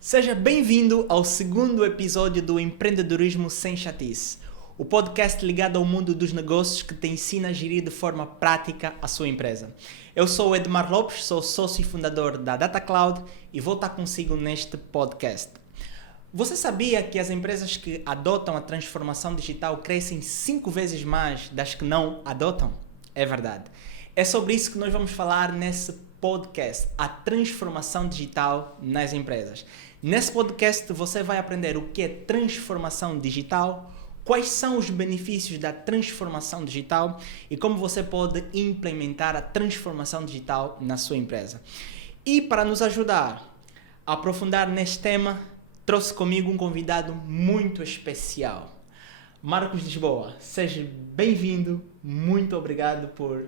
Seja bem-vindo ao segundo episódio do Empreendedorismo Sem Chatice, o podcast ligado ao mundo dos negócios que te ensina a gerir de forma prática a sua empresa. Eu sou o Edmar Lopes, sou sócio e fundador da DataCloud e vou estar consigo neste podcast. Você sabia que as empresas que adotam a transformação digital crescem 5 vezes mais das que não adotam? É verdade. É sobre isso que nós vamos falar nesse podcast, a transformação digital nas empresas. Nesse podcast você vai aprender o que é transformação digital, quais são os benefícios da transformação digital e como você pode implementar a transformação digital na sua empresa. E para nos ajudar a aprofundar neste tema, trouxe comigo um convidado muito especial. Marcos Lisboa, seja bem-vindo, muito obrigado por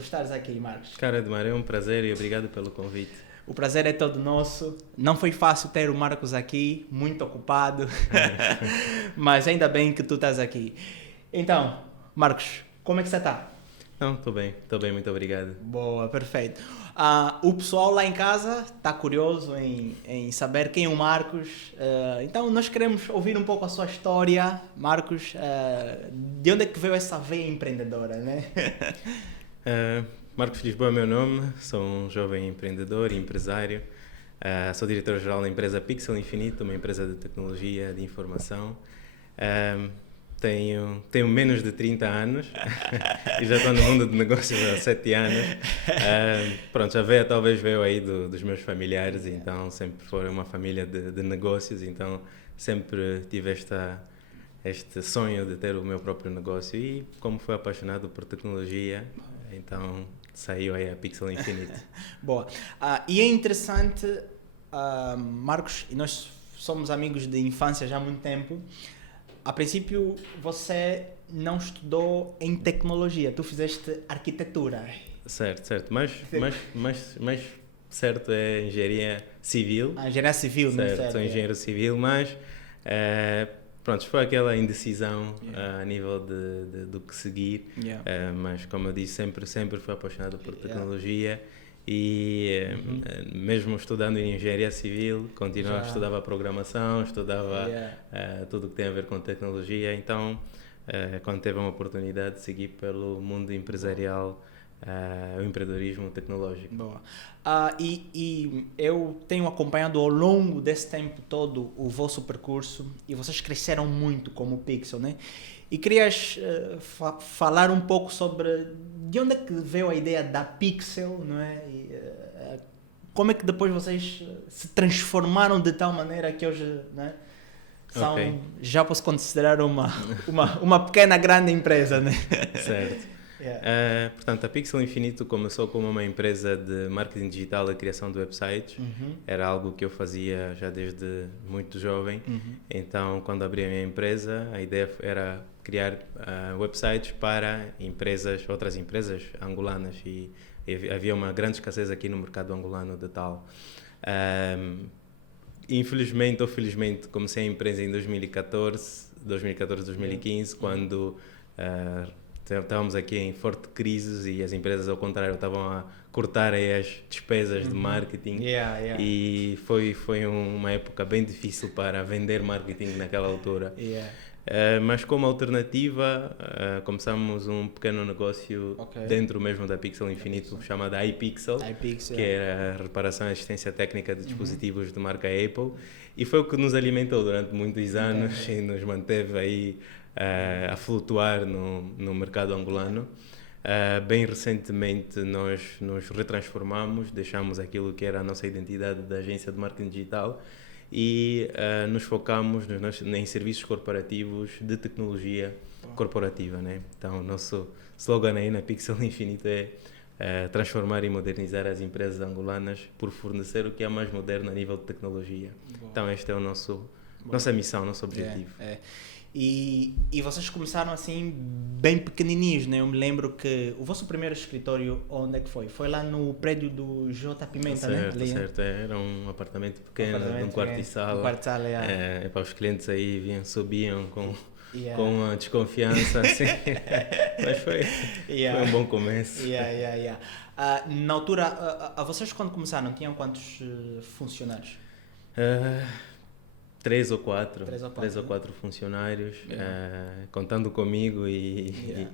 estares aqui, Marcos. Cara, Edmar, é um prazer e obrigado pelo convite. O prazer é todo nosso. Não foi fácil ter o Marcos aqui, muito ocupado, mas ainda bem que tu estás aqui. Então, Marcos, como é que você está? Não, estou bem, muito obrigado. Boa, perfeito. O pessoal lá em casa está curioso em saber quem é o Marcos. Então, nós queremos ouvir um pouco a sua história, Marcos. De onde é que veio essa veia empreendedora, né? Marcos Lisboa é meu nome, sou um jovem empreendedor e empresário. Sou diretor-geral da empresa Pixel Infinito, uma empresa de tecnologia de informação. Tenho menos de 30 anos e já estou no mundo de negócios há 7 anos. Pronto, talvez veio aí dos meus familiares, então sempre foi uma família de negócios, então sempre tive este sonho de ter o meu próprio negócio e como fui apaixonado por tecnologia, então saiu aí a Pixel Infinito. Boa. E é interessante, Marcos, e nós somos amigos de infância já há muito tempo. A princípio, você não estudou em tecnologia, tu fizeste arquitetura. Certo. Mas certo é engenharia civil. Engenharia civil, não é? Certo, sou engenheiro civil, mas pronto, foi aquela indecisão a nível do que seguir, mas como eu disse, sempre fui apaixonado por tecnologia e mesmo estudando em engenharia civil, estudava programação, estudava tudo que tem a ver com tecnologia, então quando teve uma oportunidade de seguir pelo mundo empresarial, o empreendedorismo tecnológico. Boa. E eu tenho acompanhado ao longo desse tempo todo o vosso percurso e vocês cresceram muito como Pixel, né? E querias falar um pouco sobre de onde é que veio a ideia da Pixel, não é? E, como é que depois vocês se transformaram de tal maneira que hoje, né? Já posso considerar uma pequena grande empresa, né? Certo. Portanto, a Pixel Infinito começou como uma empresa de marketing digital e criação de websites. Era algo que eu fazia já desde muito jovem. Então, quando abri a minha empresa, a ideia era criar websites para outras empresas angolanas e havia uma grande escassez aqui no mercado angolano de tal. Infelizmente ou felizmente, comecei a empresa em 2014, 2015, quando estávamos aqui em forte crise e as empresas, ao contrário, estavam a cortar aí as despesas de marketing. E foi uma época bem difícil para vender marketing naquela altura. Mas como alternativa, começamos um pequeno negócio dentro mesmo da Pixel Infinito, chamado iPixel, que era a reparação e assistência técnica de dispositivos de marca Apple. E foi o que nos alimentou durante muitos anos e nos manteve aí a flutuar no mercado angolano. Bem recentemente nós nos retransformamos, deixamos aquilo que era a nossa identidade da agência de marketing digital e nos focamos em serviços corporativos de tecnologia corporativa, né? Então o nosso slogan aí na Pixel Infinito é transformar e modernizar as empresas angolanas por fornecer o que é mais moderno a nível de tecnologia. Então este é nossa missão, nosso objetivo. E vocês começaram assim bem pequenininhos, né? Eu me lembro que o vosso primeiro escritório, onde é que foi? Foi lá no prédio do J. Pimenta, né? Certo. Era um apartamento pequeno, de um quarto e sala. Para os clientes aí subiam com a desconfiança, assim. Mas foi um bom começo. Na altura, vocês quando começaram, tinham quantos funcionários? Ah, Três ou três ou né? quatro funcionários, Yeah. contando comigo Yeah.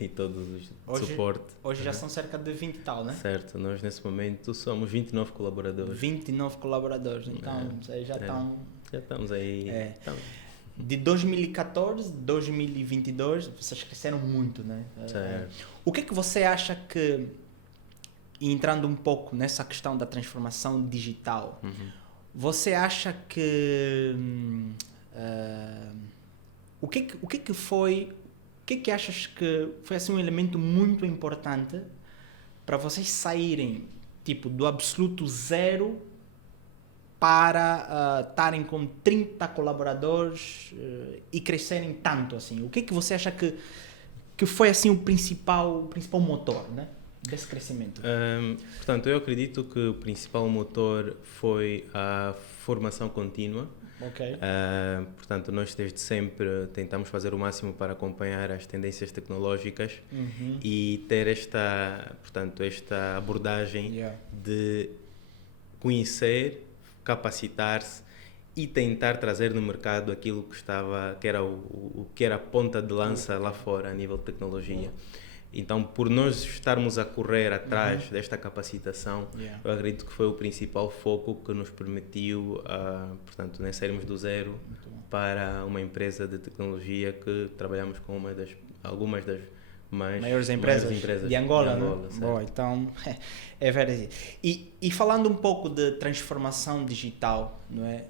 e todos os de Hoje, suporte. hoje já são cerca de 20 e tal, né? Certo, nós nesse momento somos 29 colaboradores. 29 colaboradores, então vocês já É. estão... Já estamos aí. É. Estamos. De 2014 a 2022, vocês cresceram muito, né? Certo. O que é que você acha que, entrando um pouco nessa questão da transformação digital, você acha que o que que foi, o que achas que foi assim um elemento muito importante para vocês saírem tipo do absoluto zero para estarem com 30 colaboradores e crescerem tanto assim? O que que você acha que foi assim o principal motor, né, desse crescimento? Portanto, eu acredito que o principal motor foi a formação contínua. Ok. Portanto, nós desde sempre tentamos fazer o máximo para acompanhar as tendências tecnológicas e ter esta abordagem Yeah. de conhecer, capacitar-se e tentar trazer no mercado aquilo que era o que era a ponta de lança lá fora a nível de tecnologia. Então, por nós estarmos a correr atrás desta capacitação, Yeah. eu acredito que foi o principal foco que nos permitiu, portanto, né, sairmos do zero para uma empresa de tecnologia que trabalhamos com algumas das Maiores empresas de Angola, né? certo. Boa, então é verdade. E falando um pouco de transformação digital, não é?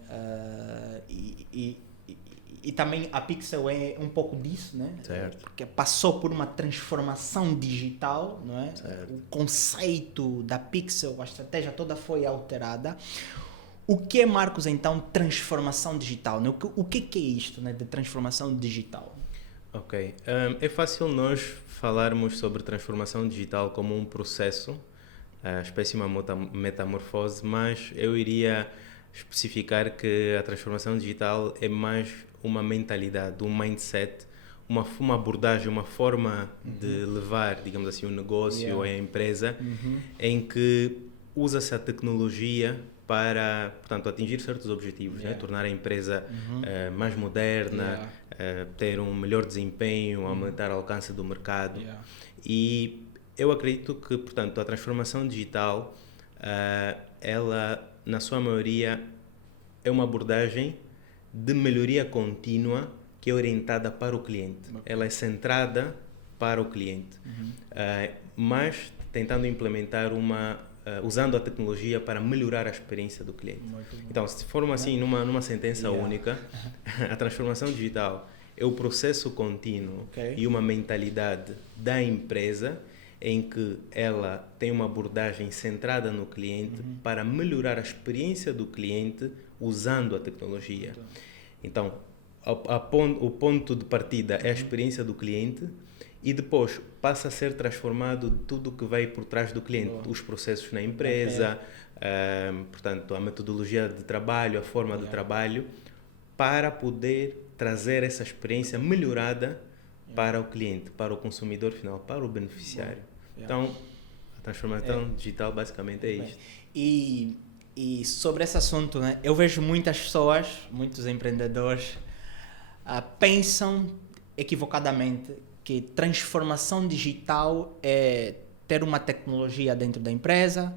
E também a Pixel é um pouco disso, né? Certo. Porque passou por uma transformação digital, não é? Certo. O conceito da Pixel, a estratégia toda foi alterada. O que é, Marcos, então, transformação digital? Né? O que é isto, né, de transformação digital? Ok. É fácil nós falarmos sobre transformação digital como um processo, a espécie de uma metamorfose, mas eu iria especificar que a transformação digital é mais uma mentalidade, um mindset, uma abordagem, uma forma de levar, digamos assim, o negócio ou a empresa, em que usa-se a tecnologia para, portanto, atingir certos objetivos, né? Tornar a empresa mais moderna, ter um melhor desempenho, aumentar o alcance do mercado. E eu acredito que, portanto, a transformação digital, ela, na sua maioria, é uma abordagem de melhoria contínua que é orientada para o cliente. Ela é centrada para o cliente, mas tentando implementar usando a tecnologia para melhorar a experiência do cliente. Então, se for assim, numa sentença única, a transformação digital é o processo contínuo e uma mentalidade da empresa em que ela tem uma abordagem centrada no cliente para melhorar a experiência do cliente usando a tecnologia. Então, o ponto de partida é a experiência do cliente e depois passa a ser transformado tudo o que vai por trás do cliente, os processos na empresa, portanto, a metodologia de trabalho, a forma de trabalho, para poder trazer essa experiência melhorada para o cliente, para o consumidor final, para o beneficiário. Então, a transformação digital basicamente é isto. E sobre esse assunto, né, eu vejo muitas pessoas, muitos empreendedores, pensam equivocadamente que transformação digital é ter uma tecnologia dentro da empresa,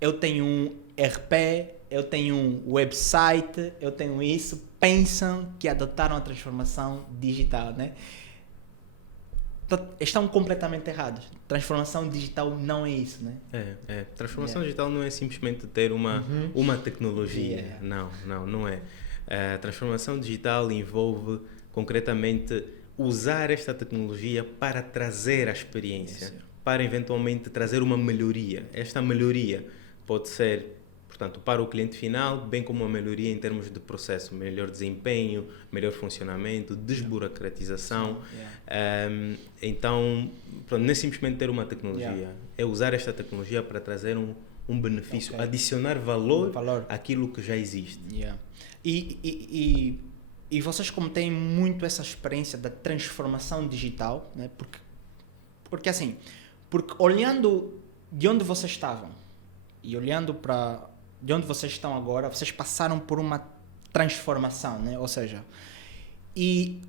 eu tenho um ERP, eu tenho um website, eu tenho isso, pensam que adotaram a transformação digital, né? Estão completamente errados. Transformação digital não é isso, né? Transformação digital não é simplesmente ter uma tecnologia. Não é. A transformação digital envolve concretamente usar esta tecnologia para trazer a experiência, para eventualmente trazer uma melhoria. Esta melhoria pode ser, portanto, para o cliente final, bem como uma melhoria em termos de processo, melhor desempenho, melhor funcionamento, desburocratização. Então, pronto, não é simplesmente ter uma tecnologia, é usar esta tecnologia para trazer um benefício, adicionar valor àquilo que já existe. E vocês, como têm muito essa experiência da transformação digital, né? Porque olhando de onde vocês estavam e olhando para de onde vocês estão agora, vocês passaram por uma transformação, né? Ou seja, e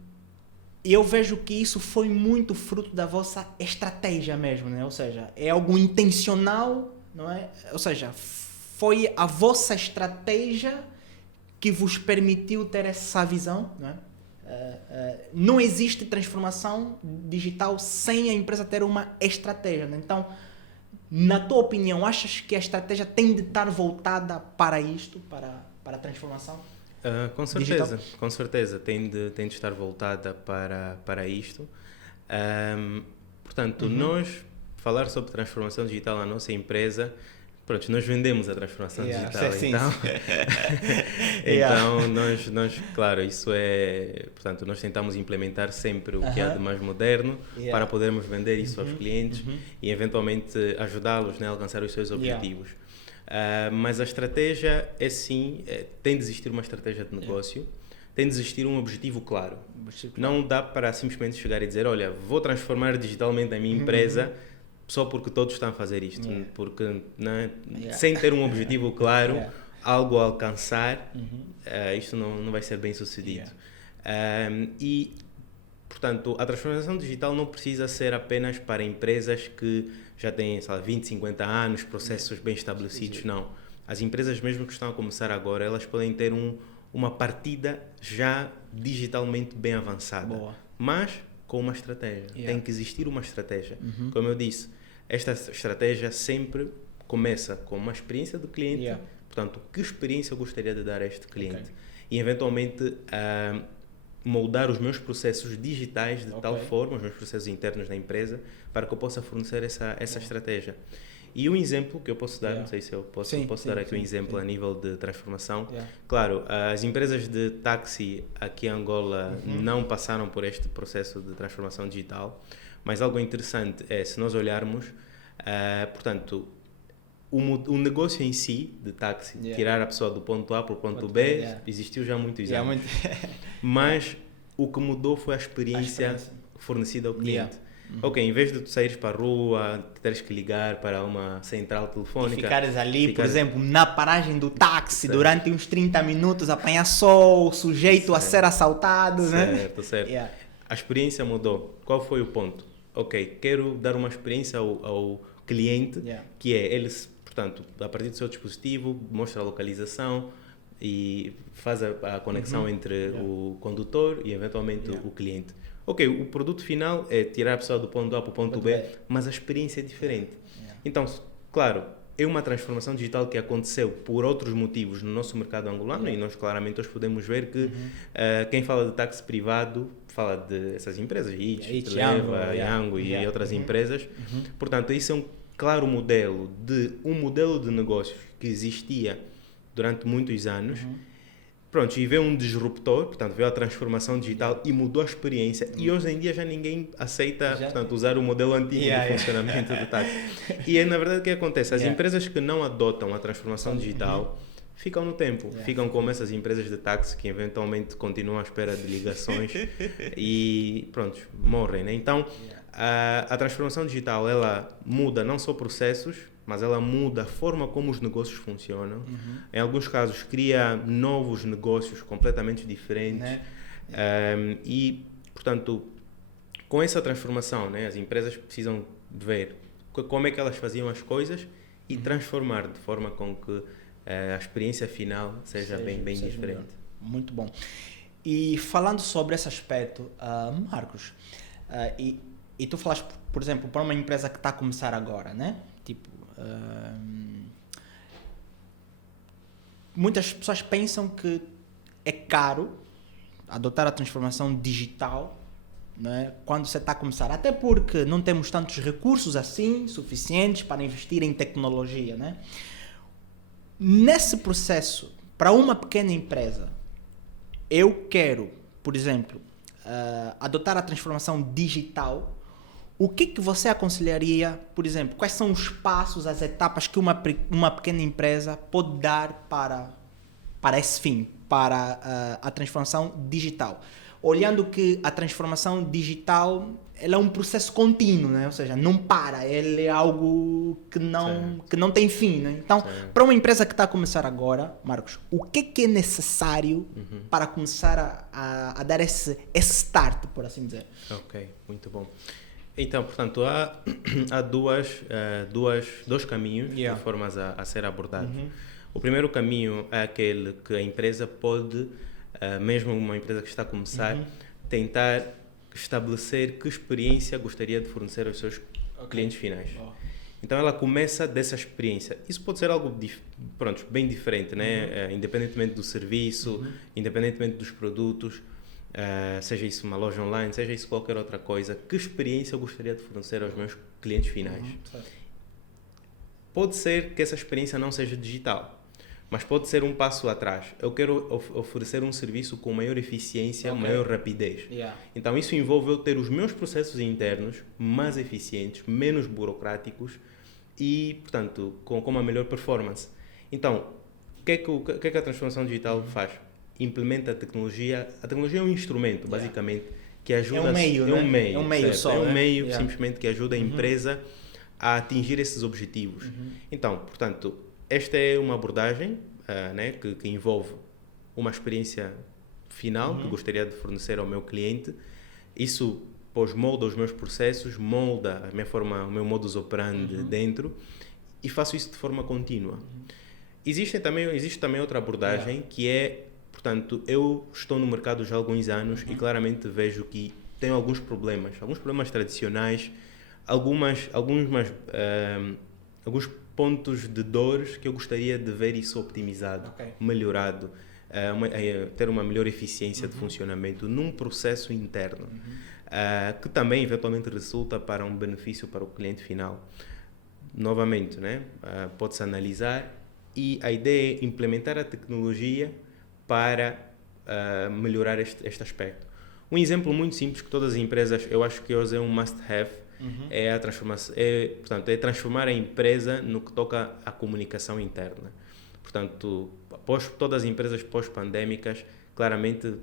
eu vejo que isso foi muito fruto da vossa estratégia mesmo, né? Ou seja, é algo intencional, não é? Ou seja, foi a vossa estratégia que vos permitiu ter essa visão, não é? Não existe transformação digital sem a empresa ter uma estratégia, né? Então, na tua opinião, achas que a estratégia tem de estar voltada para isto, para a transformação? Com certeza, digital? Com certeza. Tem de estar voltada para isto. Portanto, nós falar sobre transformação digital na nossa empresa, pronto, nós vendemos a transformação digital, sim, então, então nós, claro, isso portanto, nós tentamos implementar sempre o que há de mais moderno para podermos vender isso aos clientes e eventualmente ajudá-los, né, a alcançar os seus objetivos. Mas a estratégia tem de existir uma estratégia de negócio, tem de existir um objetivo claro. Não dá para simplesmente chegar e dizer, olha, vou transformar digitalmente a minha empresa só porque todos estão a fazer isto, porque sem ter um objetivo claro, algo a alcançar, isto não vai ser bem sucedido. E, portanto, a transformação digital não precisa ser apenas para empresas que já têm, sei lá, 20, 50 anos, processos bem estabelecidos, não. As empresas mesmo que estão a começar agora, elas podem ter uma partida já digitalmente bem avançada, mas com uma estratégia. Tem que existir uma estratégia. Como eu disse, esta estratégia sempre começa com uma experiência do cliente, portanto, que experiência eu gostaria de dar a este cliente? E, eventualmente, moldar os meus processos digitais de tal forma, os meus processos internos da empresa, para que eu possa fornecer essa estratégia. E um exemplo que eu posso dar, não sei se eu posso dar aqui um exemplo a nível de transformação. Claro, as empresas de táxi aqui em Angola não passaram por este processo de transformação digital, mas algo interessante é, se nós olharmos, portanto, o negócio em si, de táxi, tirar a pessoa do ponto A para o ponto B, existiu já há muitos anos. Mas o que mudou foi a experiência fornecida ao cliente. Ok, em vez de tu saíres para a rua, teres que ligar para uma central telefónica... E ficares ali, por exemplo, na paragem do táxi, durante uns 30 minutos, apanhar sol, sujeito a ser assaltado, né? Certo. A experiência mudou. Qual foi o ponto? Ok, quero dar uma experiência ao cliente, que é, eles, portanto, a partir do seu dispositivo, mostra a localização e faz a conexão entre o condutor e, eventualmente, o cliente. Ok, o produto final é tirar a pessoa do ponto A para o ponto B, mas a experiência é diferente. Então, claro, é uma transformação digital que aconteceu por outros motivos no nosso mercado angolano e nós claramente hoje podemos ver que quem fala de táxi privado fala dessas empresas, Hitch, Leva, Yango e outras empresas. Portanto, isso é um claro modelo de negócios que existia durante muitos anos. Pronto, e veio um disruptor, portanto, veio a transformação digital e mudou a experiência. E hoje em dia já ninguém aceita, portanto, usar o modelo antigo de funcionamento do táxi. E na verdade o que acontece? As empresas que não adotam a transformação digital ficam no tempo. Ficam como essas empresas de táxi que eventualmente continuam à espera de ligações e, pronto, morrem, né? Então, a transformação digital, ela muda não só processos, mas ela muda a forma como os negócios funcionam. Em alguns casos, cria novos negócios completamente diferentes. E, portanto, com essa transformação, né, as empresas precisam ver como é que elas faziam as coisas e transformar de forma com que a experiência final seja bem diferente. Melhor. Muito bom. E falando sobre esse aspecto, Marcos, e tu falaste, por exemplo, para uma empresa que está a começar agora, né? Tipo, muitas pessoas pensam que é caro adotar a transformação digital, né, quando você está a começar, até porque não temos tantos recursos assim suficientes para investir em tecnologia, né? Nesse processo, para uma pequena empresa, eu quero, por exemplo, adotar a transformação digital. O que você aconselharia, por exemplo, quais são os passos, as etapas que uma pequena empresa pode dar para esse fim, para a transformação digital? Olhando que a transformação digital ele é um processo contínuo, né? Ou seja, não para, ele é algo que não tem fim, né? Então, para uma empresa que está a começar agora, Marcos, o que é necessário para começar a dar esse start, por assim dizer? Ok, muito bom. Então, portanto, há dois caminhos de formas a ser abordados. O primeiro caminho é aquele que a empresa pode, mesmo uma empresa que está a começar, tentar estabelecer que experiência gostaria de fornecer aos seus clientes finais. Então ela começa dessa experiência. Isso pode ser algo bem diferente, né? Independentemente do serviço, independentemente dos produtos, seja isso uma loja online, seja isso qualquer outra coisa. Que experiência eu gostaria de fornecer aos meus clientes finais? Pode ser que essa experiência não seja digital, mas pode ser um passo atrás. Eu quero oferecer um serviço com maior eficiência, maior rapidez. Então isso envolve eu ter os meus processos internos mais eficientes, menos burocráticos e, portanto, com uma melhor performance. Então, o que é que a transformação digital faz? Implementa a tecnologia. A tecnologia é um instrumento, basicamente, que ajuda... É um meio, né? É um meio só. É um meio, simplesmente, que ajuda a empresa a atingir esses objetivos. Então, portanto, esta é uma abordagem né, que envolve uma experiência final que gostaria de fornecer ao meu cliente. Isso molda os meus processos, molda a minha forma, o meu modus operandi dentro e faço isso de forma contínua. Existe também outra abordagem que é, portanto, eu estou no mercado já há alguns anos e claramente vejo que tenho alguns problemas tradicionais, alguns pontos de dores que eu gostaria de ver isso optimizado, melhorado, ter uma melhor eficiência de funcionamento num processo interno, que também eventualmente resulta para um benefício para o cliente final. Novamente, né? Pode-se analisar e a ideia é implementar a tecnologia para melhorar este aspecto. Um exemplo muito simples que todas as empresas, eu acho que hoje é um must-have, é a transformação, portanto, é transformar a empresa no que toca à comunicação interna. Portanto, todas as empresas pós-pandémicas claramente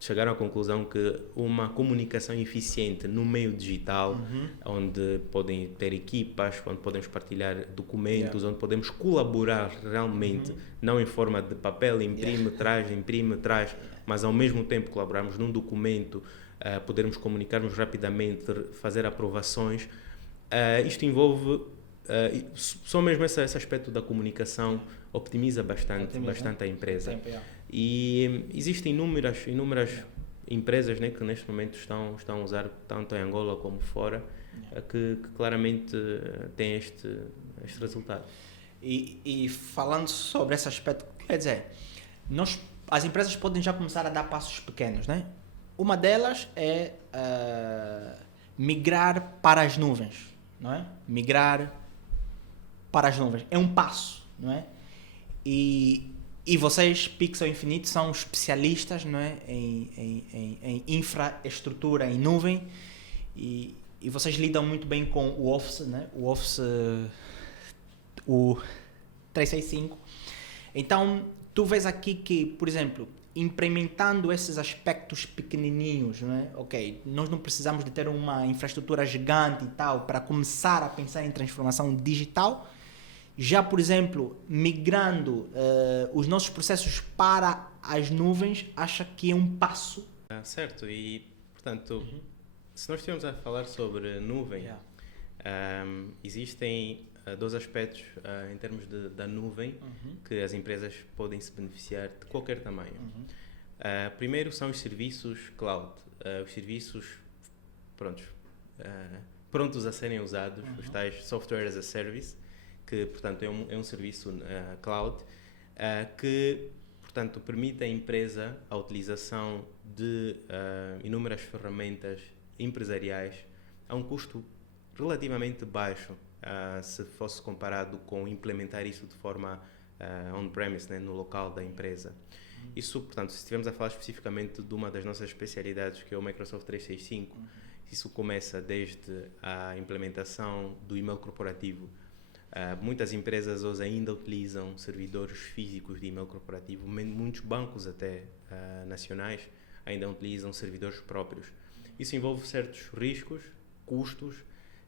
chegaram à conclusão que uma comunicação eficiente no meio digital, onde podem ter equipas, onde podemos partilhar documentos, onde podemos colaborar realmente, não em forma de papel, imprime, traz, mas ao mesmo tempo colaborarmos num documento, podermos comunicarmos rapidamente, fazer aprovações. Isto envolve, só mesmo esse aspecto da comunicação optimiza bastante a empresa. E existem inúmeras empresas, né, que neste momento estão a usar, tanto em Angola como fora, que claramente têm este resultado. E falando sobre esse aspecto, quer dizer, as empresas podem já começar a dar passos pequenos, né? Uma delas é migrar para as nuvens, não é? Migrar para as nuvens. É um passo, não é? E vocês, Pixel Infinito, são especialistas, não é? em infraestrutura em nuvem e vocês lidam muito bem com o Office, né? O Office, o 365. Então, tu vês aqui que, por exemplo, implementando esses aspectos pequenininhos, não é? Ok, nós não precisamos de ter uma infraestrutura gigante e tal para começar a pensar em transformação digital. Já, por exemplo, migrando os nossos processos para as nuvens, acha que é um passo? Certo, e portanto, se nós estivermos a falar sobre nuvem, existem dois aspectos em termos da nuvem que as empresas podem se beneficiar de qualquer tamanho. Primeiro são os serviços cloud, os serviços prontos a serem usados, os tais software as a service, que portanto é um serviço cloud que portanto permite à empresa a utilização de inúmeras ferramentas empresariais a um custo relativamente baixo, se fosse comparado com implementar isso de forma on-premise, né, no local da empresa. Isso, portanto, se estivermos a falar especificamente de uma das nossas especialidades, que é o Microsoft 365, isso começa desde a implementação do e-mail corporativo. Muitas empresas hoje ainda utilizam servidores físicos de e-mail corporativo, muitos bancos até nacionais ainda utilizam servidores próprios. Isso envolve certos riscos, custos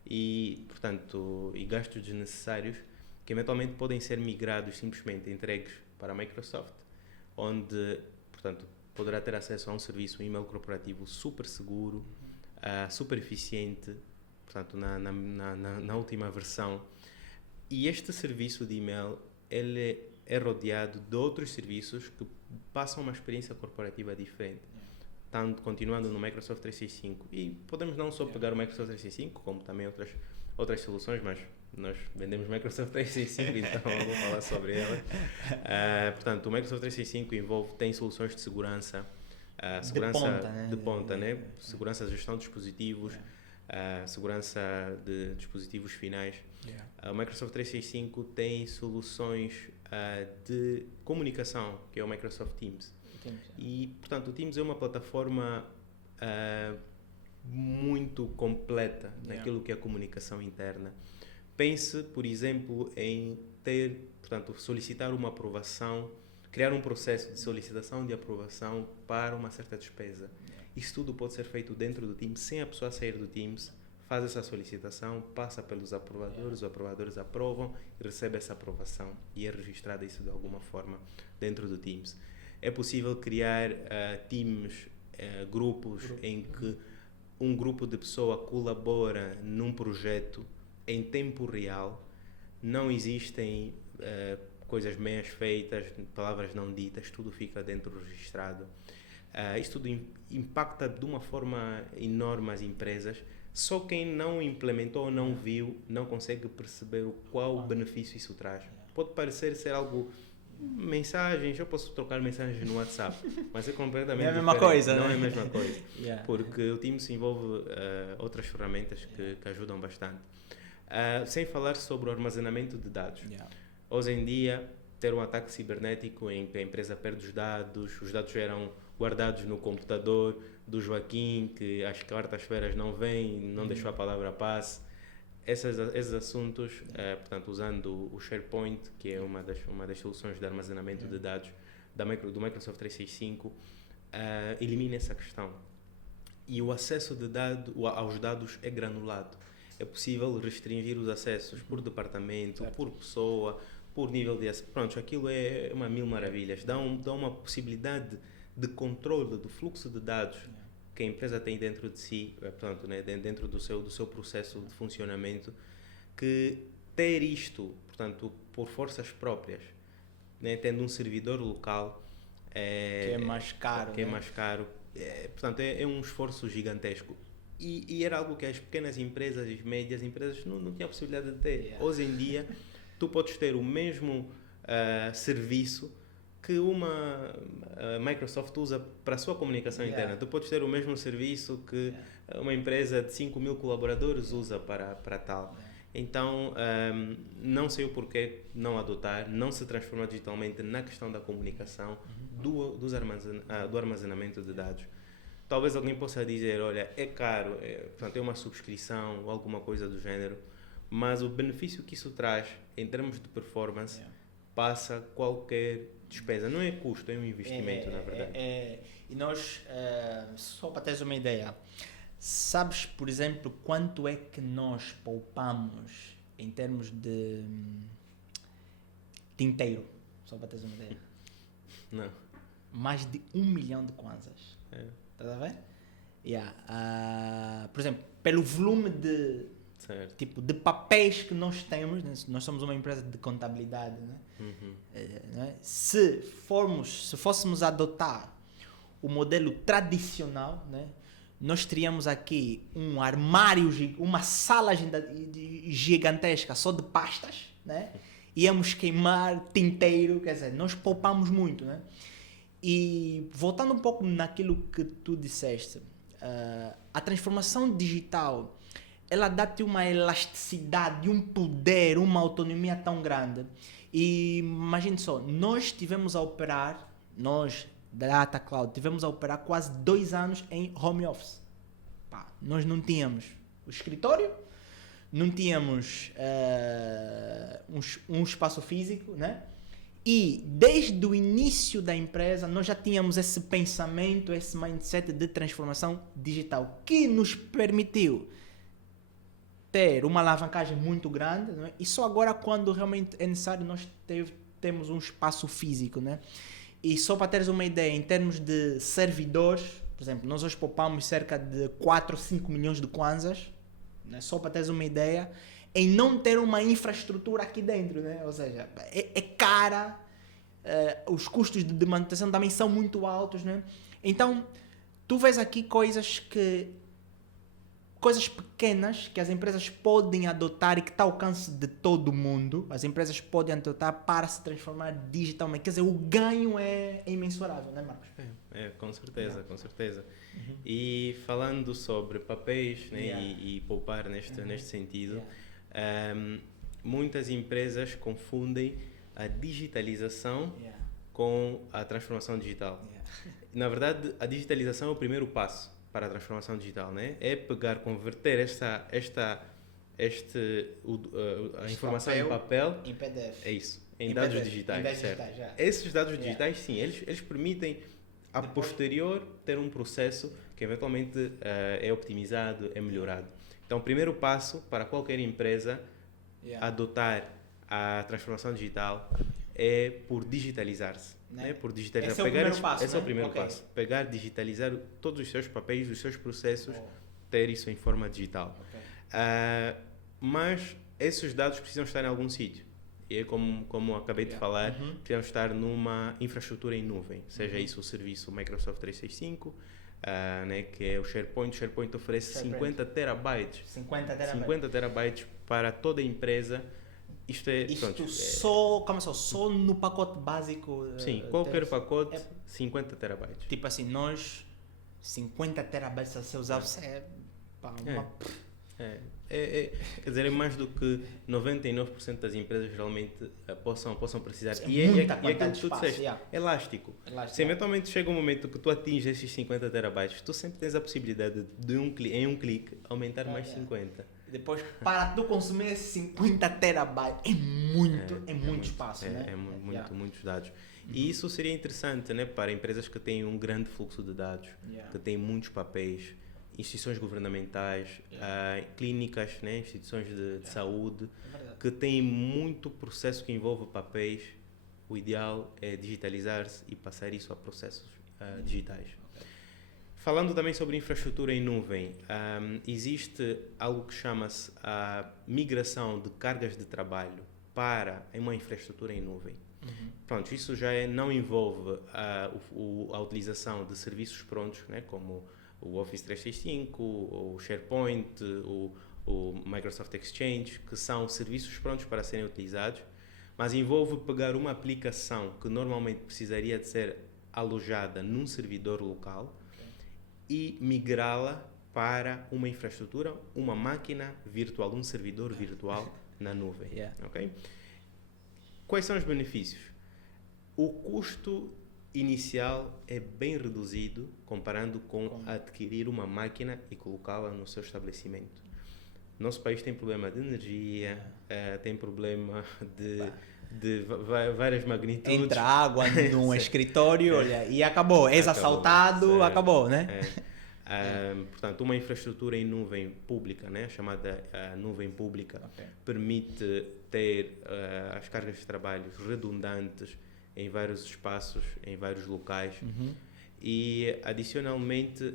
e, portanto, e gastos desnecessários que eventualmente podem ser migrados, simplesmente entregues para a Microsoft, onde, portanto, poderá ter acesso a um serviço, um e-mail corporativo super seguro, super eficiente, portanto, na última versão. E este serviço de e-mail, ele é rodeado de outros serviços que passam uma experiência corporativa diferente. Tanto continuando no Microsoft 365, e podemos não só pegar o Microsoft 365, como também outras soluções, mas nós vendemos Microsoft 365, então vou falar sobre ela. Portanto, o Microsoft 365 tem soluções de segurança, segurança de ponta, né? Segurança de gestão de dispositivos, segurança de dispositivos finais. O Microsoft 365 tem soluções de comunicação, que é o Microsoft Teams. E, portanto, o Teams é uma plataforma muito completa naquilo que é a comunicação interna. Pense, por exemplo, em solicitar uma aprovação, criar um processo de solicitação de aprovação para uma certa despesa. Isso tudo pode ser feito dentro do Teams, sem a pessoa sair do Teams, faz essa solicitação, passa pelos aprovadores, os aprovadores aprovam e recebe essa aprovação e é registrado isso de alguma forma dentro do Teams. É possível criar teams, grupos em que um grupo de pessoas colabora num projeto em tempo real. Não existem coisas meias feitas, palavras não ditas, tudo fica dentro registrado. Isto tudo impacta de uma forma enorme as empresas. Só quem não implementou ou não viu não consegue perceber qual benefício isso traz. Pode parecer ser algo... mensagens, eu posso trocar mensagens no WhatsApp, mas é completamente não é a mesma coisa, não né? é a mesma coisa, porque o Teams envolve outras ferramentas que ajudam bastante. Sem falar sobre o armazenamento de dados. Hoje em dia, ter um ataque cibernético em que a empresa perde os dados eram guardados no computador do Joaquim, que às quartas-feiras não vem, não deixou a palavra passe. Esses assuntos, portanto, usando o SharePoint, que é uma das soluções de armazenamento de dados do Microsoft 365, elimina essa questão. E o acesso aos dados é granulado. É possível restringir os acessos por departamento, por pessoa, por nível de acesso. Pronto, aquilo é uma mil maravilhas. Dá uma possibilidade de controle do fluxo de dados que a empresa tem dentro de si, portanto, né, dentro do seu processo de funcionamento, que ter isto, portanto, por forças próprias, né, tendo um servidor local que é mais caro, portanto, é um esforço gigantesco. E era algo que as pequenas empresas e médias empresas não tinham a possibilidade de ter. Hoje em dia, tu podes ter o mesmo serviço que uma Microsoft usa para a sua comunicação interna. Tu podes ter o mesmo serviço que uma empresa de 5.000 colaboradores usa para tal. Então, não sei o porquê não adotar, não se transformar digitalmente na questão da comunicação, do armazenamento de dados. Talvez alguém possa dizer, olha, é caro, portanto, é uma subscrição ou alguma coisa do género, mas o benefício que isso traz em termos de performance passa qualquer despesa. Não é custo, é um investimento, na verdade. E nós, só para teres uma ideia, sabes, por exemplo, quanto é que nós poupamos em termos de tinteiro? Só para teres uma ideia. Não. Mais de 1 milhão de kwanzas. Estás a ver? Por exemplo, pelo volume de papéis que nós temos, né? Nós somos uma empresa de contabilidade, né? Né? Se fôssemos adotar o modelo tradicional, né? Nós teríamos aqui um armário, uma sala gigantesca só de pastas, né? Íamos queimar tinteiro, quer dizer, nós poupamos muito, né? E voltando um pouco naquilo que tu disseste, a transformação digital, ela dá-te uma elasticidade, um poder, uma autonomia tão grande. E imagine só, nós da Data Cloud, tivemos a operar quase 2 anos em home office. Nós não tínhamos o escritório, não tínhamos um espaço físico, né? E desde o início da empresa, nós já tínhamos esse pensamento, esse mindset de transformação digital, que nos permitiu ter uma alavancagem muito grande, não é? E só agora, quando realmente é necessário, nós temos um espaço físico. Né? E só para teres uma ideia, em termos de servidores, por exemplo, nós hoje poupamos cerca de 4 ou 5 milhões de kwanzas, né? Só para teres uma ideia, em não ter uma infraestrutura aqui dentro, né? Ou seja, é cara, os custos de manutenção também são muito altos, né? Então, tu vês aqui coisas pequenas que as empresas podem adotar e que está ao alcance de todo mundo. As empresas podem adotar para se transformar digitalmente. Quer dizer, o ganho é imensurável, não é, Marcos? Com certeza, com certeza. E falando sobre papéis, né, e poupar neste sentido, muitas empresas confundem a digitalização com a transformação digital. Na verdade, a digitalização é o primeiro passo para a transformação digital, né? É converter a informação em papel, em PDF, é isso, em dados PDF, digitais, certo? Esses dados digitais, sim, eles permitem a posterior ter um processo que eventualmente é optimizado, é melhorado. Então, o primeiro passo para qualquer empresa adotar a transformação digital é por digitalizar-se. Né? Por digitalizar. Esse é o primeiro passo. Esse é o primeiro passo. Pegar, digitalizar todos os seus papéis, os seus processos, ter isso em forma digital. Mas esses dados precisam estar em algum sítio. E é como acabei de falar, precisam estar numa infraestrutura em nuvem. Seja isso o serviço Microsoft 365, né, que é o SharePoint. O SharePoint oferece 50 terabytes. 50 terabytes para toda a empresa. Isto só no pacote básico. Sim, qualquer pacote, 50 terabytes. Tipo assim, nós 50 terabytes a ser usado quer dizer, é mais do que 99% das empresas realmente possam precisar. É muita aquilo que tu espaço, disseste, elástico. Se eventualmente chega um momento que tu atinges esses 50 terabytes, tu sempre tens a possibilidade de em um clique aumentar mais 50. Depois, para tu consumir esses 50 terabytes, é muito espaço, né? Muitos dados. E isso seria interessante, né, para empresas que têm um grande fluxo de dados, que têm muitos papéis, instituições governamentais, clínicas, né, instituições de saúde, que têm muito processo que envolve papéis. O ideal é digitalizar-se e passar isso a processos digitais. Falando também sobre infraestrutura em nuvem, existe algo que chama-se a migração de cargas de trabalho para uma infraestrutura em nuvem. Pronto, isso já não envolve a utilização de serviços prontos, né, como o Office 365, o SharePoint, o Microsoft Exchange, que são serviços prontos para serem utilizados, mas envolve pegar uma aplicação que normalmente precisaria de ser alojada num servidor local e migrá-la para uma infraestrutura, uma máquina virtual, um servidor virtual na nuvem. Okay? Quais são os benefícios? O custo inicial é bem reduzido comparando com adquirir uma máquina e colocá-la no seu estabelecimento. Nosso país tem problema de energia, tem problema de várias magnitudes. Entra água num escritório, olha, e acabou. És assaltado, acabou, né? Portanto, uma infraestrutura em nuvem pública, né, chamada nuvem pública, permite ter as cargas de trabalho redundantes em vários espaços, em vários locais. E, adicionalmente,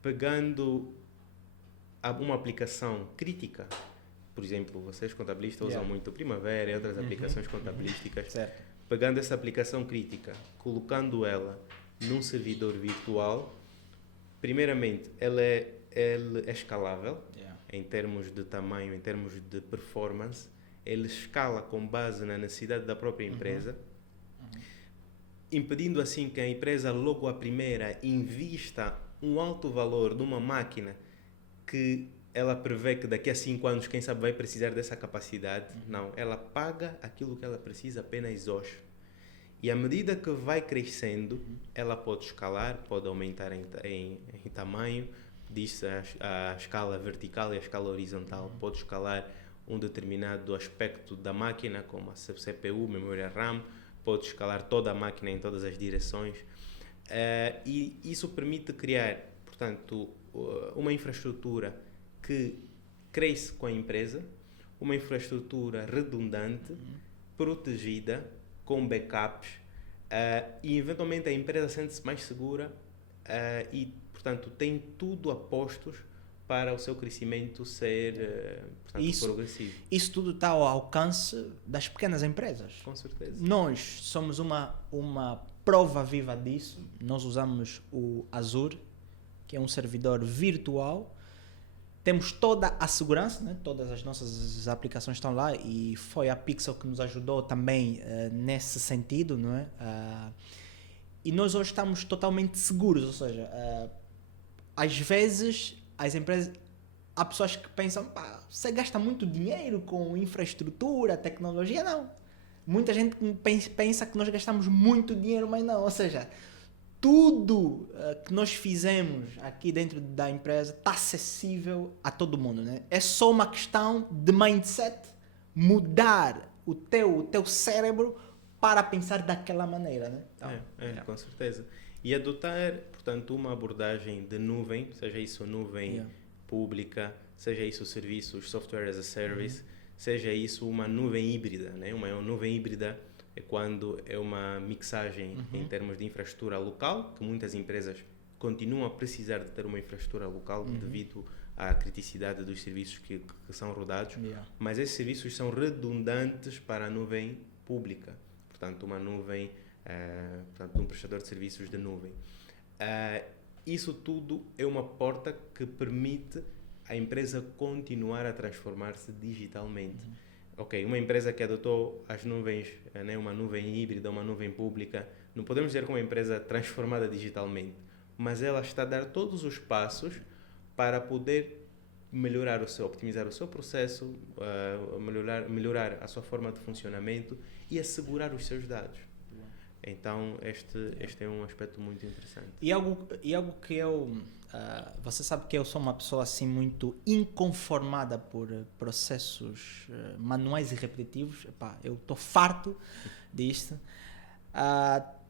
pegando uma aplicação crítica, por exemplo, vocês contabilistas usam muito Primavera e outras aplicações contabilísticas, pegando essa aplicação crítica, colocando ela num servidor virtual, primeiramente, ela é escalável, em termos de tamanho, em termos de performance, ele escala com base na necessidade da própria empresa, impedindo assim que a empresa logo à primeira invista um alto valor numa máquina que ela prevê que daqui a 5 anos, quem sabe, vai precisar dessa capacidade. Não, ela paga aquilo que ela precisa apenas hoje. E à medida que vai crescendo, ela pode escalar, pode aumentar em tamanho, diz a escala vertical e a escala horizontal, pode escalar um determinado aspecto da máquina, como a CPU, memória RAM, pode escalar toda a máquina em todas as direções. E isso permite criar, portanto, uma infraestrutura que cresce com a empresa, uma infraestrutura redundante, protegida, com backups, e eventualmente a empresa sente-se mais segura e, portanto, tem tudo a postos para o seu crescimento ser portanto, progressivo. Isso tudo está ao alcance das pequenas empresas. Com certeza. Nós somos uma prova viva disso. Nós usamos o Azure, que é um servidor virtual. Temos toda a segurança, né? Todas as nossas aplicações estão lá e foi a Pixel que nos ajudou também nesse sentido, não é? E nós hoje estamos totalmente seguros, ou seja, às vezes as empresas, há pessoas que pensam, pá, você gasta muito dinheiro com infraestrutura, tecnologia, não. Muita gente pensa que nós gastamos muito dinheiro, mas não, ou seja, tudo que nós fizemos aqui dentro da empresa está acessível a todo mundo, né? É só uma questão de mindset, mudar o teu cérebro para pensar daquela maneira, né? Então, com certeza. E adotar, portanto, uma abordagem de nuvem, seja isso nuvem pública, seja isso serviços, software as a service, seja isso uma nuvem híbrida, né? Uma nuvem híbrida é quando é uma mixagem em termos de infraestrutura local, que muitas empresas continuam a precisar de ter uma infraestrutura local devido à criticidade dos serviços que são rodados, mas esses serviços são redundantes para a nuvem pública, portanto uma nuvem, portanto um prestador de serviços de nuvem. Isso tudo é uma porta que permite a empresa continuar a transformar-se digitalmente. Ok, uma empresa que adotou as nuvens, né, uma nuvem híbrida, uma nuvem pública, não podemos dizer que é uma empresa transformada digitalmente, mas ela está a dar todos os passos para poder melhorar optimizar o seu processo, melhorar a sua forma de funcionamento e assegurar os seus dados. Então, este é um aspecto muito interessante. E algo que eu... você sabe que eu sou uma pessoa assim muito inconformada por processos manuais e repetitivos. Epá, eu estou farto disto.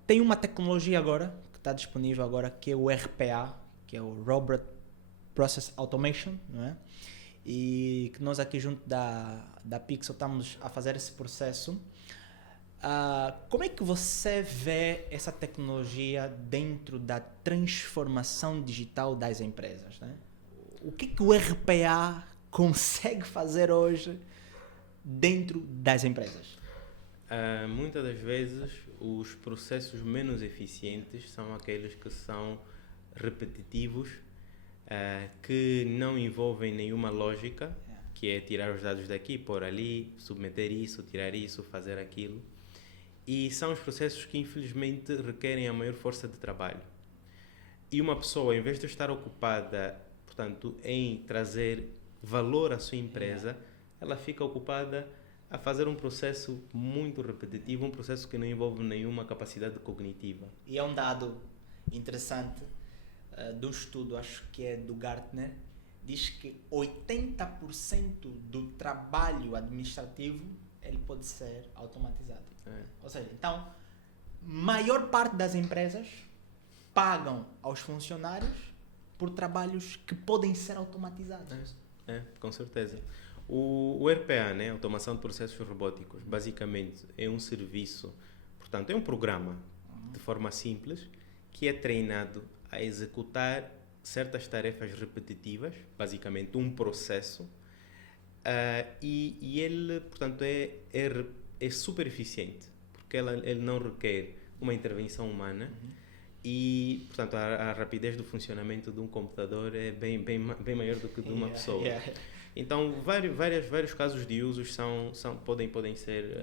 Tem uma tecnologia agora, que está disponível agora, que é o RPA, que é o Robot Process Automation, não é? E que nós aqui junto da Pixel estamos a fazer esse processo. Como é que você vê essa tecnologia dentro da transformação digital das empresas, né? O que o RPA consegue fazer hoje dentro das empresas? Muitas das vezes os processos menos eficientes são aqueles que são repetitivos, que não envolvem nenhuma lógica, que é tirar os dados daqui, pôr ali, submeter isso, tirar isso, fazer aquilo. E são os processos que infelizmente requerem a maior força de trabalho. E uma pessoa, em vez de estar ocupada, portanto, em trazer valor à sua empresa, ela fica ocupada a fazer um processo muito repetitivo, um processo que não envolve nenhuma capacidade cognitiva. E é um dado interessante do estudo, acho que é do Gartner, diz que 80% do trabalho administrativo ele pode ser automatizado. Ou seja, então, maior parte das empresas pagam aos funcionários por trabalhos que podem ser automatizados. Com certeza. O RPA, né, Automação de Processos Robóticos, basicamente é um serviço, portanto, é um programa, de forma simples, que é treinado a executar certas tarefas repetitivas, basicamente um processo, e ele, portanto, é super eficiente, porque ele não requer uma intervenção humana e, portanto, a rapidez do funcionamento de um computador é bem maior do que de uma pessoa. Então, vários casos de usos podem ser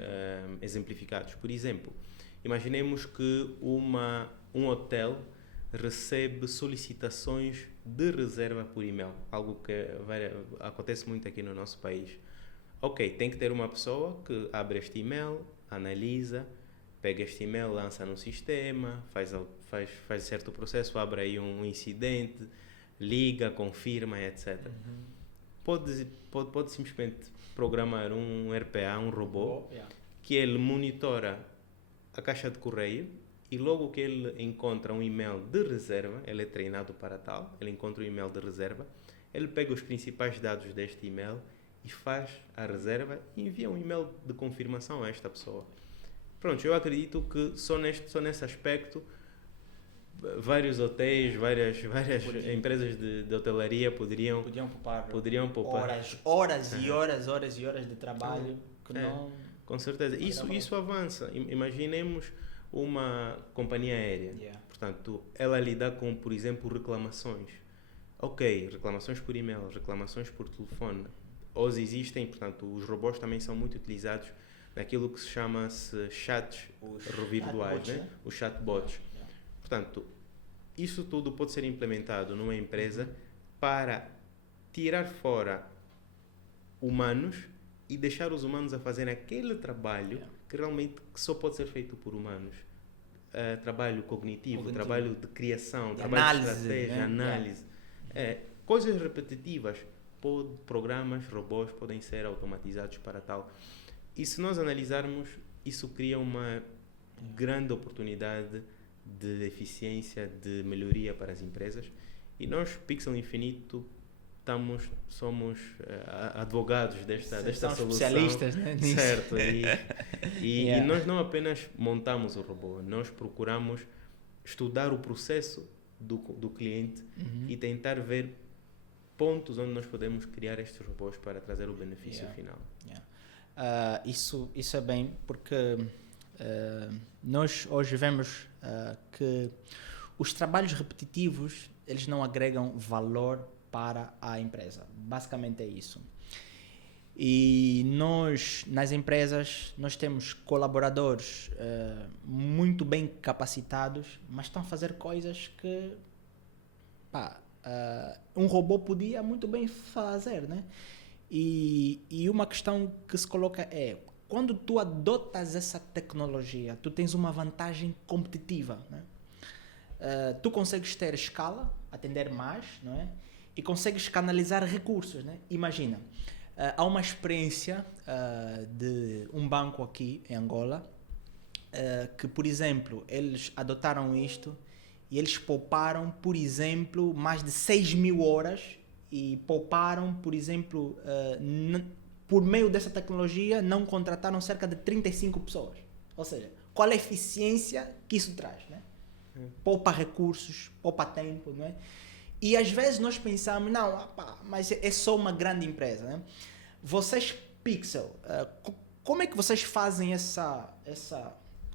exemplificados. Por exemplo, imaginemos que um hotel recebe solicitações de reserva por e-mail, algo que acontece muito aqui no nosso país. Ok, tem que ter uma pessoa que abre este e-mail, analisa, pega este e-mail, lança no sistema, faz certo processo, abre aí um incidente, liga, confirma, etc. pode simplesmente programar um RPA, um robô, que ele monitora a caixa de correio e logo que ele encontra um e-mail de reserva, ele é treinado para tal, ele encontra um e-mail de reserva, ele pega os principais dados deste e-mail e faz a reserva e envia um e-mail de confirmação a esta pessoa. Pronto, eu acredito que só nesse aspecto vários hotéis, várias empresas de hotelaria poderiam poupar horas e horas de trabalho que não... Com certeza. Isso avança. Imaginemos uma companhia aérea. Portanto, ela lida com, por exemplo, reclamações. Ok, reclamações por e-mail, reclamações por telefone. Hoje existem, portanto, os robôs também são muito utilizados naquilo que se chama-se chats virtuais, né? Os chatbots. Portanto, isso tudo pode ser implementado numa empresa para tirar fora humanos e deixar os humanos a fazerem aquele trabalho que realmente só pode ser feito por humanos. Trabalho cognitivo, trabalho de criação, trabalho de estratégia, análise. Coisas repetitivas. Programas, robôs podem ser automatizados para tal. E se nós analisarmos, isso cria uma grande oportunidade de eficiência, de melhoria para as empresas. E nós, Pixel Infinito, somos advogados desta solução. Especialistas, né? Certo. E nós não apenas montamos o robô, nós procuramos estudar o processo do cliente e tentar ver pontos onde nós podemos criar estes robôs para trazer o benefício final. Isso é bem, porque nós hoje vemos que os trabalhos repetitivos eles não agregam valor para a empresa. Basicamente é isso. E nós, nas empresas, nós temos colaboradores muito bem capacitados, mas estão a fazer coisas que um robô podia muito bem fazer, né? E uma questão que se coloca é, quando tu adotas essa tecnologia, tu tens uma vantagem competitiva, né? Tu consegues ter escala, atender mais, não é? E consegues canalizar recursos, né? Imagina, há uma experiência de um banco aqui em Angola que, por exemplo, eles adotaram isto e eles pouparam, por exemplo, mais de 6.000 horas e pouparam, por exemplo, por meio dessa tecnologia, não contrataram cerca de 35 pessoas. Ou seja, qual é a eficiência que isso traz, né? Poupa recursos, poupa tempo, não é? E às vezes nós pensamos, não, mas é só uma grande empresa, né? Vocês, Pixel, como é que vocês fazem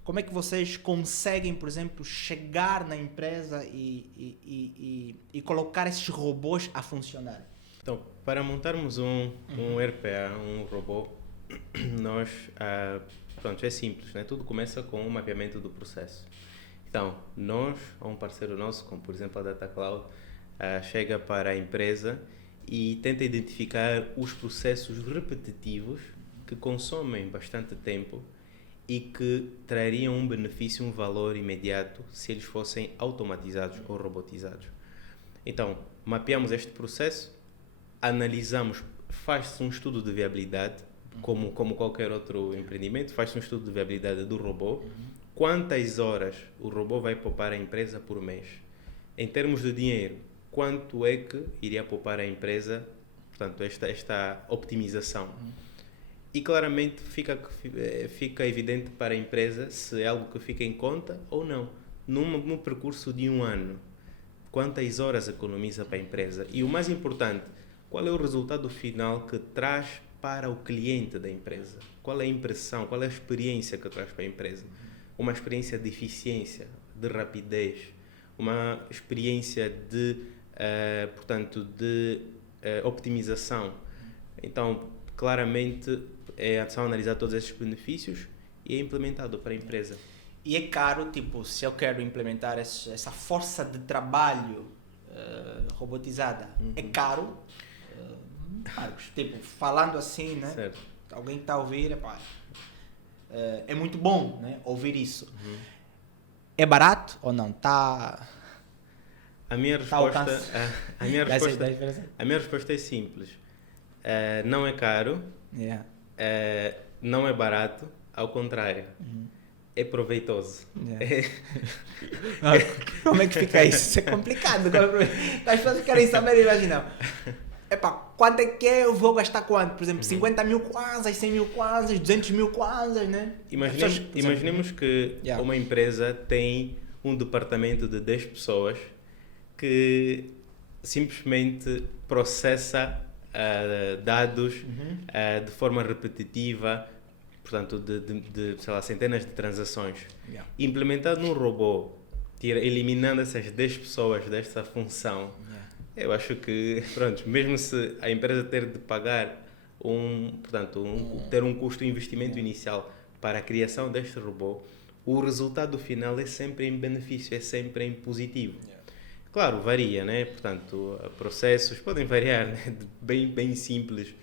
como é que vocês conseguem, por exemplo, chegar na empresa e colocar esses robôs a funcionar? Então, para montarmos um RPA, um robô, nós, pronto, é simples, né? Tudo começa com o mapeamento do processo. Então, nós, ou um parceiro nosso, como por exemplo a Data Cloud, chega para a empresa e tenta identificar os processos repetitivos que consomem bastante tempo e que trariam um benefício, um valor imediato se eles fossem automatizados ou robotizados. Então, mapeamos este processo, analisamos, faz-se um estudo de viabilidade, como qualquer outro empreendimento, faz-se um estudo de viabilidade do robô, quantas horas o robô vai poupar a empresa por mês. Em termos de dinheiro, quanto é que iria poupar a empresa, portanto, esta optimização. E claramente fica evidente para a empresa se é algo que fica em conta ou não. Num percurso de 1 ano, quantas horas economiza para a empresa? E o mais importante, qual é o resultado final que traz para o cliente da empresa? Qual é a impressão, qual é a experiência que traz para a empresa? Uma experiência de eficiência, de rapidez, uma experiência de optimização. Então, claramente, são analisar todos esses benefícios e é implementado para a empresa. E é caro, tipo, se eu quero implementar essa força de trabalho robotizada, é caro. Marcos, tipo, falando assim, né? Certo. Alguém que está a ouvir, é muito bom, né, ouvir isso. É barato ou não? A minha resposta é simples. Não é caro, Yeah. não é barato, ao contrário, é proveitoso. Yeah. Como é que fica isso? Isso é complicado. As pessoas querem saber, imaginam. Epá, quanto é que é? Eu vou gastar quanto? Por exemplo, 50 mil kwanzas, 100 mil kwanzas, 200 mil kwanzas, né? Imaginemos que Yeah. uma empresa tem um departamento de 10 pessoas que simplesmente processa dados de forma repetitiva, portanto, sei lá, centenas de transações. Yeah. Implementado num robô, eliminando essas 10 pessoas desta função, eu acho que, pronto, mesmo se a empresa ter de pagar ter um custo de investimento inicial para a criação deste robô, o resultado final é sempre em benefício, é sempre em positivo. Claro, varia, né? Portanto, processos podem variar, né? Bem simples,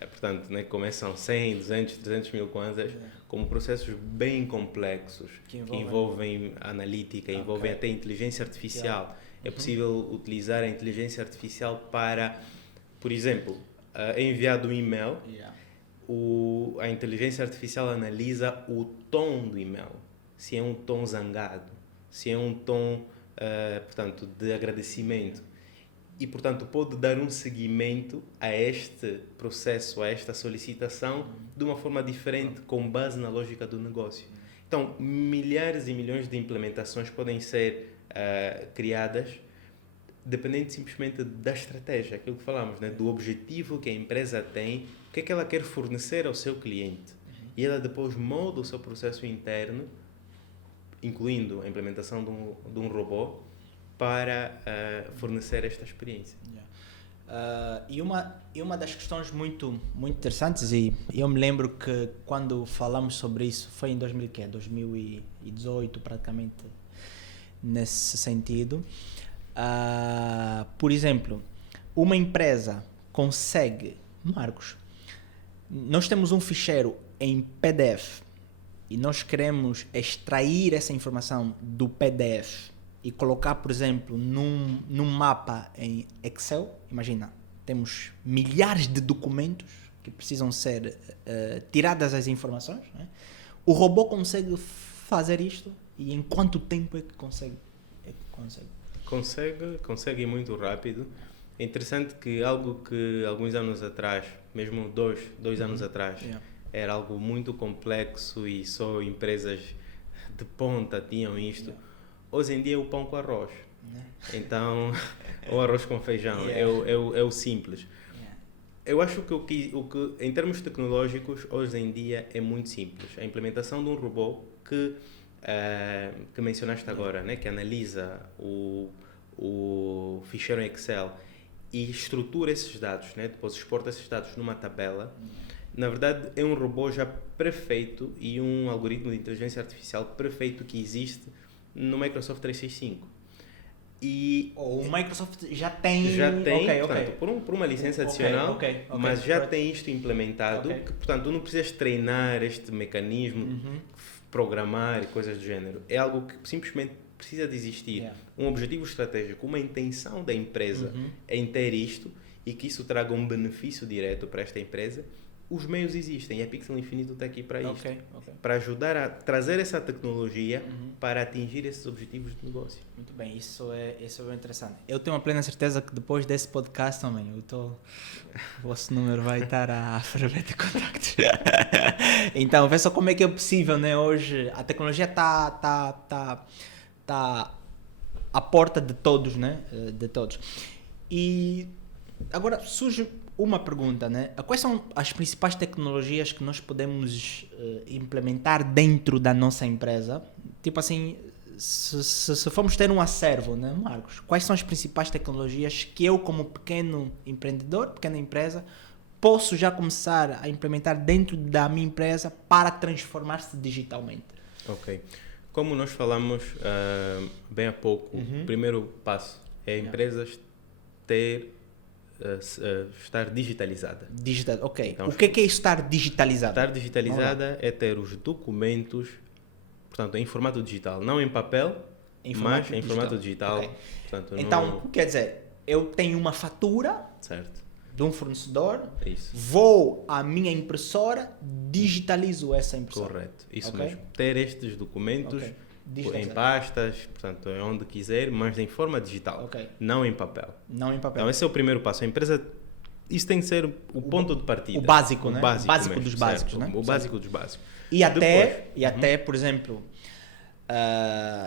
portanto, né? Começam 100, 200, 300 mil kwanzas, como processos bem complexos, que envolvem analítica, envolvem até inteligência artificial. É possível utilizar a inteligência artificial para, por exemplo, é enviado um e-mail, a inteligência artificial analisa o tom do e-mail, se é um tom zangado, se é um tom, portanto, de agradecimento. E, portanto, pode dar um seguimento a este processo, a esta solicitação, de uma forma diferente, com base na lógica do negócio. Então, milhares e milhões de implementações podem ser criadas, dependendo simplesmente da estratégia, aquilo que falamos, né? Do objetivo que a empresa tem, o que é que ela quer fornecer ao seu cliente. E ela depois molda o seu processo interno, incluindo a implementação de um robô, para fornecer esta experiência. E uma das questões muito interessantes, e eu me lembro que quando falamos sobre isso foi em 2018 praticamente, nesse sentido. Por exemplo, uma empresa consegue, Marcos, nós temos um ficheiro em PDF e nós queremos extrair essa informação do PDF e colocar, por exemplo, num mapa em Excel. Imagina, temos milhares de documentos que precisam ser tiradas as informações, né? O robô consegue fazer isto, e em quanto tempo é que consegue? Consegue muito rápido. É interessante que algo que alguns anos atrás, mesmo dois anos atrás, era algo muito complexo e só empresas de ponta tinham isto. Hoje em dia é o pão com arroz. Então, o arroz com feijão, é o simples. Eu acho que o que em termos tecnológicos, hoje em dia é muito simples. A implementação de um robô que mencionaste agora, né? Que analisa o ficheiro em Excel e estrutura esses dados, né? Depois exporta esses dados numa tabela. Na verdade, é um robô já perfeito e um algoritmo de inteligência artificial perfeito que existe no Microsoft 365. O Microsoft já tem, portanto, por uma licença adicional, mas já tem isto implementado, que, portanto, tu não precisas treinar este mecanismo, programar e coisas do género. É algo que simplesmente precisa de existir. Um objetivo estratégico, uma intenção da empresa em ter isto e que isso traga um benefício direto para esta empresa. Os meios existem e a Pixel Infinito está aqui para isto. Para ajudar a trazer essa tecnologia para atingir esses objetivos de negócio. Muito bem, isso é bem interessante. Eu tenho uma plena certeza que depois desse podcast também, o vosso número vai estar à ferver de contactos. Então, vê só como é que é possível, né? Hoje a tecnologia está à porta de todos, né? De todos. E agora surge uma pergunta, né? Quais são as principais tecnologias que nós podemos implementar dentro da nossa empresa? Tipo assim, se formos ter um acervo, né, Marcos? Quais são as principais tecnologias que eu, como pequeno empreendedor, pequena empresa, posso já começar a implementar dentro da minha empresa para transformar-se digitalmente? Ok. Como nós falamos bem há pouco, o primeiro passo é empresas estar digitalizada. Ok. Então, o que é estar digitalizada? Estar digitalizada é ter os documentos, portanto, em formato digital, não em papel, mas em formato digital. Okay. Portanto, então, quer dizer, eu tenho uma fatura, certo. de um fornecedor, Isso. vou à minha impressora, digitalizo essa impressora. Correto, isso Ok? mesmo. Ter estes documentos Ok. em Digitalizar. pastas, portanto, onde quiser, mas em forma digital, Ok. não em papel. Não em papel. Então, esse é o primeiro passo. A empresa, isso tem que ser o ponto de partida. o básico, né? O O básico básico mesmo, dos básicos, certo? né? O Certo. básico dos básicos. E até, Depois, por exemplo,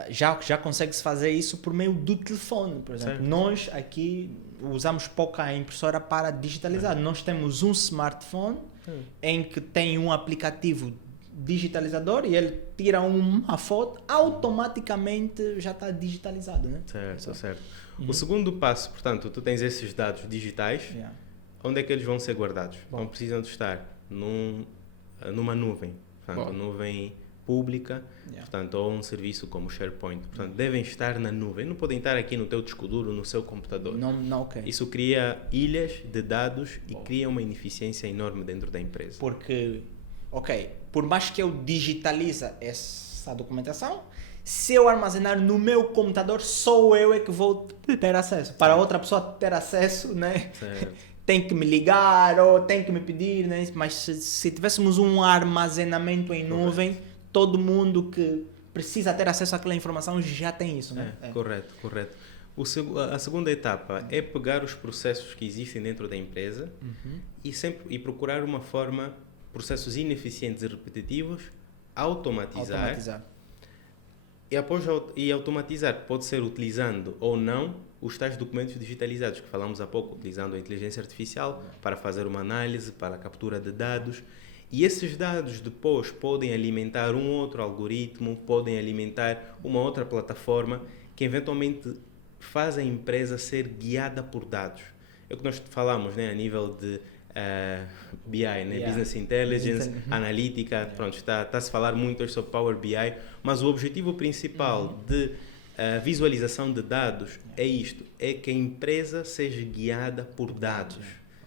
já consegue-se fazer isso por meio do telefone, por exemplo. Certo. Nós aqui usamos pouca impressora para digitalizar. Nós temos um smartphone em que tem um aplicativo digitalizador e ele tira uma foto, automaticamente já está digitalizado, né? Certo, certo. O segundo passo, portanto, tu tens esses dados digitais, Yeah. onde é que eles vão ser guardados? Bom. Não precisam de estar numa nuvem, portanto, Bom. nuvem pública, Yeah. portanto, ou um serviço como o SharePoint. Portanto, devem estar na nuvem, não podem estar aqui no teu disco duro, no seu computador. Não, ok. Isso cria ilhas de dados e cria uma ineficiência enorme dentro da empresa. Porque, ok, por mais que eu digitalize essa documentação, se eu armazenar no meu computador, só eu é que vou ter acesso. Para outra pessoa ter acesso, né? Certo. Tem que me ligar ou tem que me pedir, né? Mas se tivéssemos um armazenamento em nuvem, todo mundo que precisa ter acesso àquela informação já tem isso, né? Correto, correto. A segunda etapa é pegar os processos que existem dentro da empresa e procurar uma forma, processos ineficientes e repetitivos, automatizar. E automatizar pode ser utilizando ou não os tais documentos digitalizados que falamos há pouco, utilizando a inteligência artificial para fazer uma análise, para a captura de dados. E esses dados depois podem alimentar um outro algoritmo, podem alimentar uma outra plataforma que eventualmente faz a empresa ser guiada por dados. É o que nós falamos, né, a nível de BI, né? Business Intelligence, analítica, pronto, está-se a falar muito hoje sobre Power BI, mas o objetivo principal de visualização de dados é isto, é que a empresa seja guiada por dados,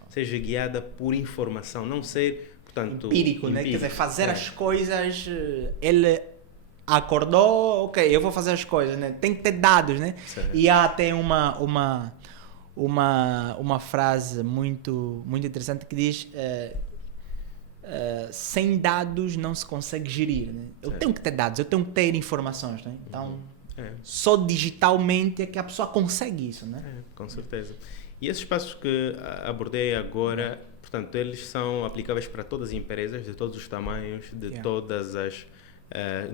seja guiada por informação, não ser, portanto, Empírico, né? Quer dizer, fazer as coisas, ele acordou, ok, eu vou fazer as coisas, né? Tem que ter dados, né? Certo. E há até uma frase muito interessante que diz sem dados não se consegue gerir, né? Eu tenho que ter dados, eu tenho que ter informações, né? Então, só digitalmente é que a pessoa consegue isso, né? Com certeza. E esses passos que abordei agora, portanto, eles são aplicáveis para todas as empresas, de todos os tamanhos, de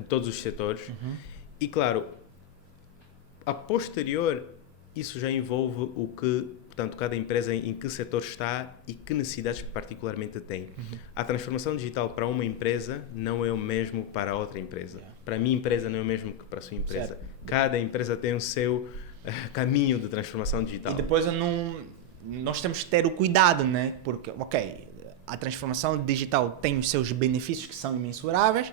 todos os setores. E, claro, a posterior, isso já envolve o que, portanto, cada empresa em que setor está e que necessidades particularmente tem. A transformação digital para uma empresa não é o mesmo para outra empresa. Para a minha empresa não é o mesmo que para a sua empresa. Certo. Cada empresa tem o seu caminho de transformação digital. E depois nós temos que ter o cuidado, né? Porque, ok, a transformação digital tem os seus benefícios que são imensuráveis,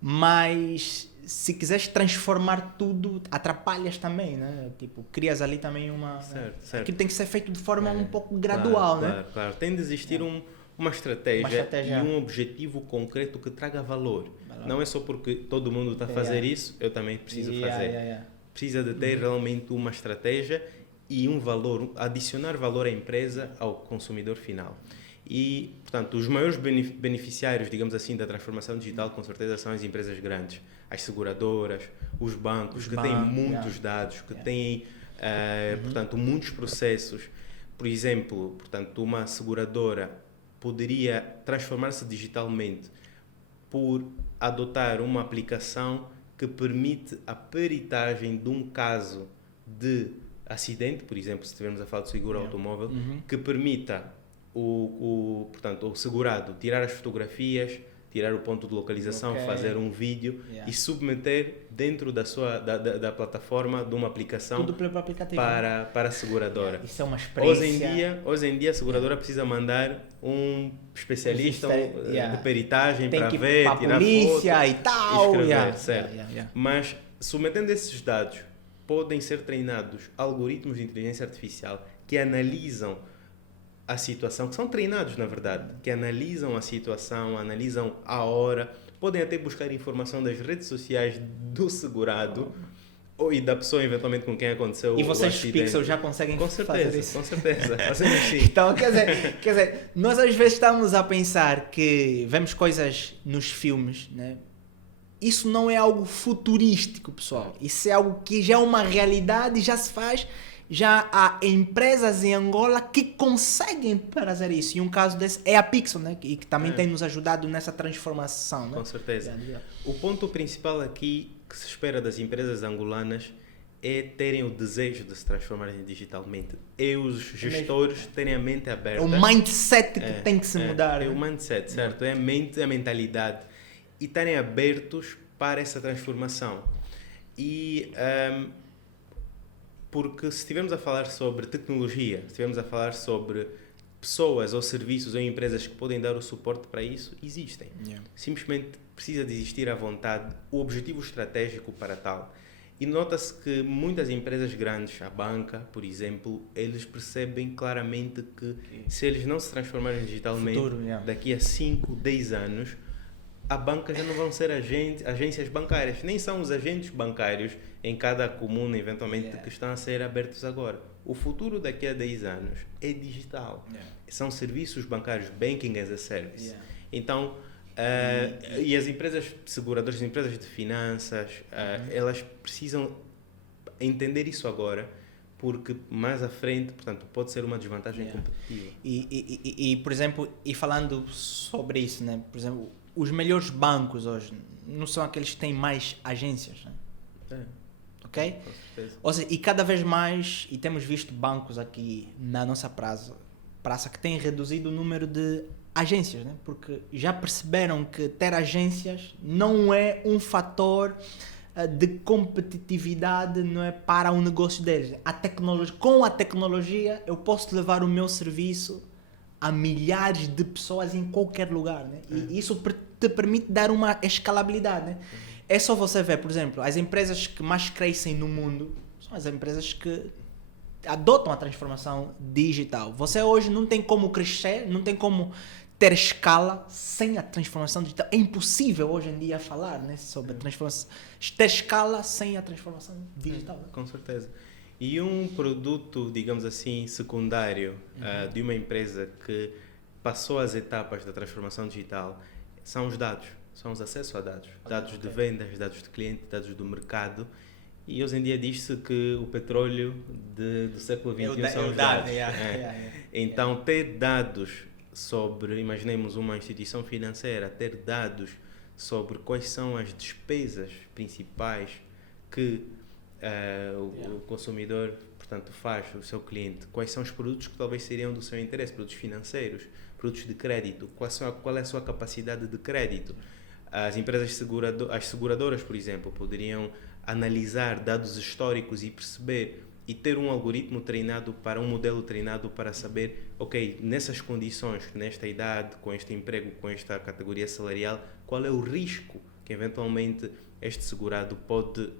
mas se quiseres transformar tudo, atrapalhas também, né? Tipo, crias ali também uma... Certo. Aquilo tem que ser feito de forma um pouco gradual, né? Claro. Tem de existir uma estratégia e Uma um objetivo concreto que traga valor. Não é só porque todo mundo está a fazer isso, eu também preciso fazer. Precisa de ter realmente uma estratégia e um valor, adicionar valor à empresa, ao consumidor final. E, portanto, os maiores beneficiários, digamos assim, da transformação digital, com certeza, são as empresas grandes, as seguradoras, os bancos, que têm muitos dados, que têm, portanto, muitos processos. Por exemplo, portanto, uma seguradora poderia transformar-se digitalmente por adotar uma aplicação que permite a peritagem de um caso de acidente, por exemplo, se estivermos a falar de seguro automóvel, que permita portanto, o segurado tirar as fotografias, tirar o ponto de localização, fazer um vídeo e submeter dentro da plataforma de uma aplicação. Tudo pelo aplicativo. Para a seguradora. Isso é uma experiência. Hoje em dia a seguradora precisa mandar um especialista de peritagem para ver, tirar foto, polícia e tal. Escrever, certo. Mas submetendo esses dados, podem ser treinados algoritmos de inteligência artificial que analisam a situação, que são treinados na verdade, que analisam a situação, analisam a hora, podem até buscar informação das redes sociais do segurado E da pessoa eventualmente com quem aconteceu E o vocês acidente. Pixel já conseguem Com fazer certeza, isso? com certeza. Fazemos sim. Então, quer dizer, nós às vezes estamos a pensar que vemos coisas nos filmes, né? Isso não é algo futurístico, pessoal. Isso é algo que já é uma realidade, já se faz. Já há empresas em Angola que conseguem fazer isso. E um caso desse é a Pixel, né? Que também tem nos ajudado nessa transformação. Né? Com certeza. O ponto principal aqui que se espera das empresas angolanas é terem o desejo de se transformarem digitalmente. E os gestores terem a mente aberta. É o mindset que tem que se mudar. É o mindset, certo? É a mente, a mentalidade. E estarem abertos para essa transformação. E porque se estivermos a falar sobre tecnologia, se estivermos a falar sobre pessoas ou serviços ou empresas que podem dar o suporte para isso, existem. Simplesmente precisa de existir a vontade, o objetivo estratégico para tal. E nota-se que muitas empresas grandes, a banca, por exemplo, eles percebem claramente que se eles não se transformarem digitalmente, daqui a 5, 10 anos, a banca já não vão ser agências bancárias, nem são os agentes bancários em cada comuna, eventualmente, que estão a ser abertos agora. O futuro daqui a 10 anos é digital. São serviços bancários, banking as a service. Então, e as empresas seguradoras, as empresas de finanças, elas precisam entender isso agora, porque mais à frente, portanto, pode ser uma desvantagem competitiva. E, por exemplo, e falando sobre isso, né? Por exemplo, os melhores bancos hoje não são aqueles que têm mais agências, né? Ok? Com certeza. Ou seja, e cada vez mais, e temos visto bancos aqui na nossa praça que têm reduzido o número de agências, né? Porque já perceberam que ter agências não é um fator de competitividade, não é, para o negócio deles. Com a tecnologia eu posso levar o meu serviço a milhares de pessoas em qualquer lugar, né? E isso te permite dar uma escalabilidade, né? É só você ver, por exemplo, as empresas que mais crescem no mundo são as empresas que adotam a transformação digital. Você hoje não tem como crescer, não tem como ter escala sem a transformação digital. É impossível hoje em dia falar, né, sobre a transformação, ter escala sem a transformação digital. Né? Com certeza. E um produto, digamos assim, secundário de uma empresa que passou as etapas da transformação digital são os dados, são os acessos a dados. Dados de vendas, dados de cliente, dados do mercado. E hoje em dia diz-se que o petróleo do século XXI são os dados. Então, ter dados sobre, imaginemos uma instituição financeira, ter dados sobre quais são as despesas principais que o consumidor, portanto, faz, o seu cliente, quais são os produtos que talvez seriam do seu interesse, produtos financeiros, produtos de crédito, qual é a sua capacidade de crédito. As empresas as seguradoras, por exemplo, poderiam analisar dados históricos e perceber e ter um algoritmo treinado um modelo treinado para saber, ok, nessas condições, nesta idade, com este emprego, com esta categoria salarial, qual é o risco que eventualmente este segurado pode,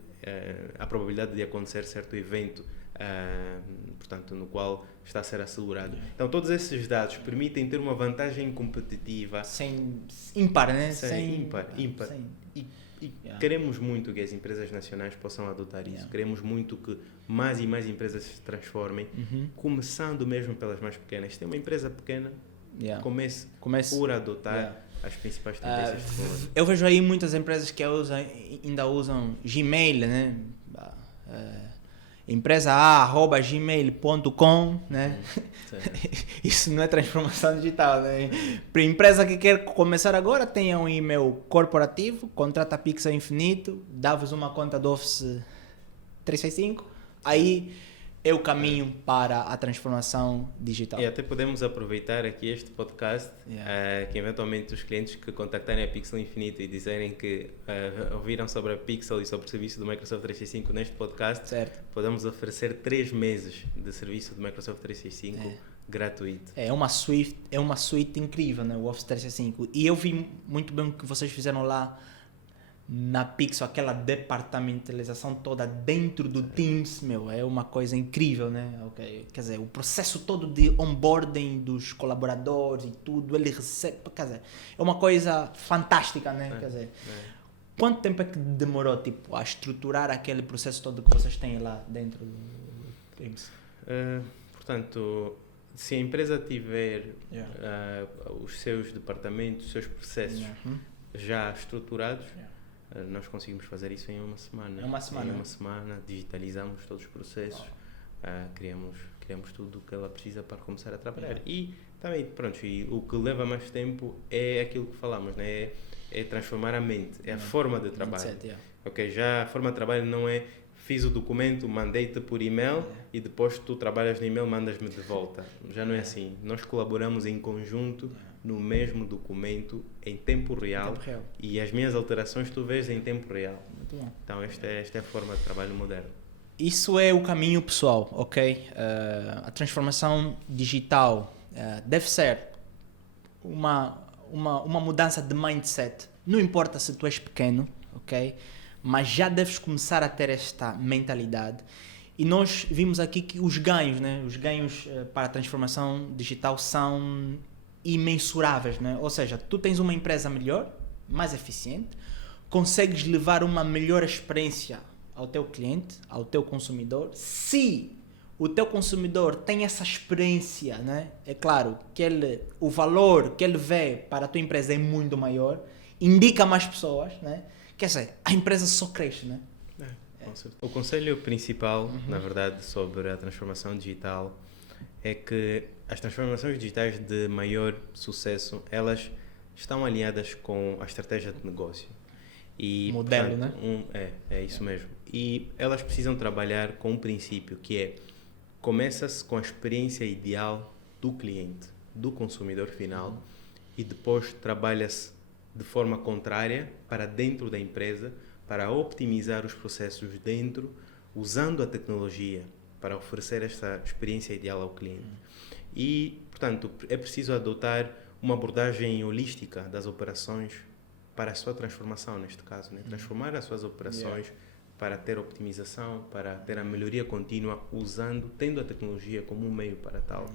a probabilidade de acontecer certo evento, portanto, no qual está a ser assegurado. Então, todos esses dados permitem ter uma vantagem competitiva. Ímpar, né? Ímpar. E queremos muito que as empresas nacionais possam adotar isso. Queremos muito que mais e mais empresas se transformem, começando mesmo pelas mais pequenas. Se tem uma empresa pequena, comece por adotar as principais tendências tecnológicas. Eu vejo aí muitas empresas que ainda usam Gmail, né? Empresa a@gmail.com, né? Isso não é transformação digital, né? Para a empresa que quer começar agora, tenha um e-mail corporativo, contrata a Pixel Infinito, dá-vos uma conta do Office 365, aí é o caminho para a transformação digital. E até podemos aproveitar aqui este podcast, que eventualmente os clientes que contactarem a Pixel Infinito e dizerem que ouviram sobre a Pixel e sobre o serviço do Microsoft 365 neste podcast, podemos oferecer 3 meses de serviço do Microsoft 365 gratuito. É uma suite incrível, né? O Office 365. E eu vi muito bem o que vocês fizeram lá na Pixel, aquela departamentalização toda dentro do Teams, é uma coisa incrível, né? Okay. Quer dizer, o processo todo de onboarding dos colaboradores e tudo, ele recebe, quer dizer, é uma coisa fantástica, né? Quer dizer, quanto tempo é que demorou tipo, a estruturar aquele processo todo que vocês têm lá dentro do Dreams? Portanto, se a empresa tiver os seus departamentos, os seus processos já estruturados, nós conseguimos fazer isso em uma semana. Em uma semana, digitalizamos todos os processos, criamos tudo o que ela precisa para começar a trabalhar. E também, pronto, e o que leva mais tempo é aquilo que falamos, né? É transformar a mente, é a forma de trabalho. Mindset, Ok, já a forma de trabalho não é fiz o documento, mandei-te por e-mail e depois tu trabalhas no e-mail, mandas-me de volta. Já não é assim. Nós colaboramos em conjunto no mesmo documento em tempo real, e as minhas alterações tu vês em tempo real. Muito bom. Então esta é a forma de trabalho moderno. Isso é o caminho, pessoal, ok? A transformação digital deve ser uma mudança de mindset. Não importa se tu és pequeno, ok? Mas já deves começar a ter esta mentalidade. E nós vimos aqui que os ganhos, né? Os ganhos para a transformação digital são imensuráveis, né? Ou seja, tu tens uma empresa melhor, mais eficiente, consegues levar uma melhor experiência ao teu cliente, ao teu consumidor. Se o teu consumidor tem essa experiência, né? É claro que o valor que ele vê para a tua empresa é muito maior, indica mais pessoas, né? Quer dizer, a empresa só cresce, né? O conselho principal, na verdade, sobre a transformação digital é que as transformações digitais de maior sucesso, elas estão alinhadas com a estratégia de negócio. E, modelo, portanto, né? É isso mesmo. E elas precisam trabalhar com um princípio que é: começa-se com a experiência ideal do cliente, do consumidor final, e depois trabalha-se de forma contrária para dentro da empresa, para optimizar os processos dentro, usando a tecnologia para oferecer esta experiência ideal ao cliente. E, portanto, é preciso adotar uma abordagem holística das operações para a sua transformação, neste caso, né? Transformar as suas operações para ter optimização, para ter a melhoria contínua, tendo a tecnologia como um meio para tal.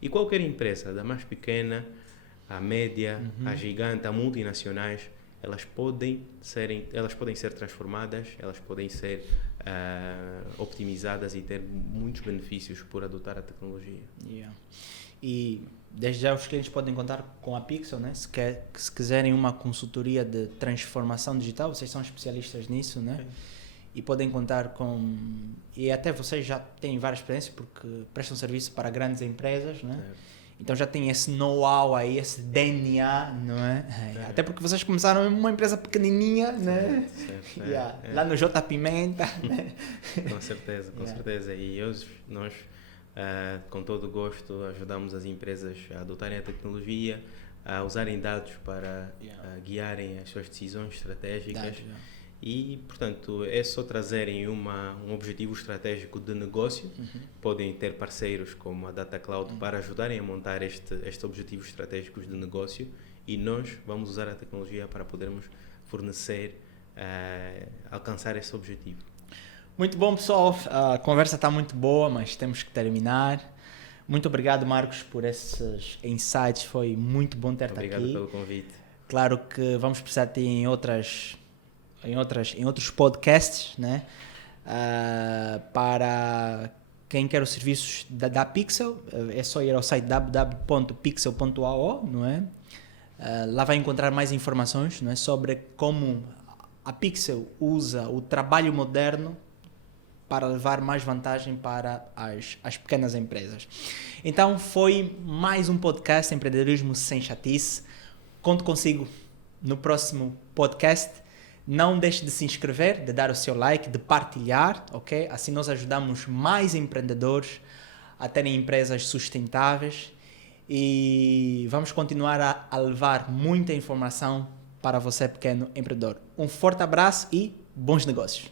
E qualquer empresa, da mais pequena à média, à gigante, a multinacionais, elas podem ser transformadas, elas podem ser optimizadas e ter muitos benefícios por adotar a tecnologia. E desde já os clientes podem contar com a Pixel, né? Se quiserem uma consultoria de transformação digital, vocês são especialistas nisso, né? E podem contar com... E até vocês já têm várias experiências porque prestam serviço para grandes empresas, né? Então já tem esse know-how aí, esse DNA, não é? Até porque vocês começaram em uma empresa pequenininha, né? Certo. Lá no J Pimenta, né? Com certeza. E hoje nós, com todo o gosto, ajudamos as empresas a adotarem a tecnologia, a usarem dados para guiarem as suas decisões estratégicas. E, portanto, é só trazerem um objetivo estratégico de negócio. Podem ter parceiros como a Data Cloud para ajudarem a montar estes objetivos estratégicos de negócio, e nós vamos usar a tecnologia para podermos fornecer, alcançar esse objetivo. Muito bom, pessoal. A conversa está muito boa, mas temos que terminar. Muito obrigado, Marcos, por esses insights. Foi muito bom ter-te aqui. Obrigado pelo convite. Claro que vamos precisar de ti em outros podcasts, né? Para quem quer os serviços da Pixel, é só ir ao site www.pixel.ao, não é? Lá vai encontrar mais informações, não é? Sobre como a Pixel usa o trabalho moderno para levar mais vantagem para as pequenas empresas. Então foi mais um podcast Empreendedorismo Sem Chatice. Conto consigo no próximo podcast. Não deixe de se inscrever, de dar o seu like, de partilhar, ok? Assim nós ajudamos mais empreendedores a terem empresas sustentáveis, e vamos continuar a levar muita informação para você, pequeno empreendedor. Um forte abraço e bons negócios!